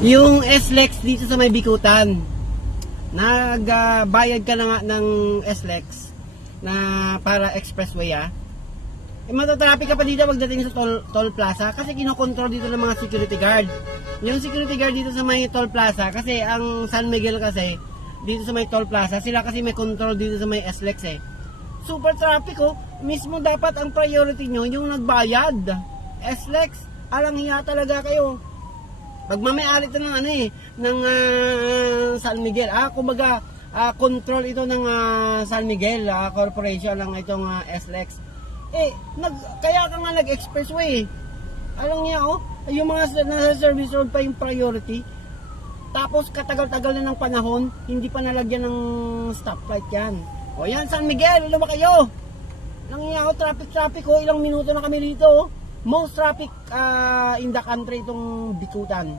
Yung SLEX dito sa may Bikutan, nagbayad ka na nga ng SLEX na para expressway matatraffic ka pa dito pagdating sa toll plaza kasi kinokontrol dito ng mga security guard. Yung security guard dito sa may toll plaza kasi ang San Miguel kasi dito sa may toll plaza, sila kasi may control dito sa may SLEX Super traffic mismo dapat ang priority nyo yung nagbayad. SLEX, alang hiya talaga kayo. Pagmamayari ito ng ng San Miguel. Kumbaga, control ito ng San Miguel Corporation lang itong SLEX. Kaya ka nga nag-expressway. Alam niya yung mga nasa service road pa yung priority. Tapos katagal-tagal na ng panahon, hindi pa nalagyan ng stoplight yan. O yan, San Miguel, luma kayo. Alam niya traffic ilang minuto na kami dito. Most traffic in the country itong Bikutan.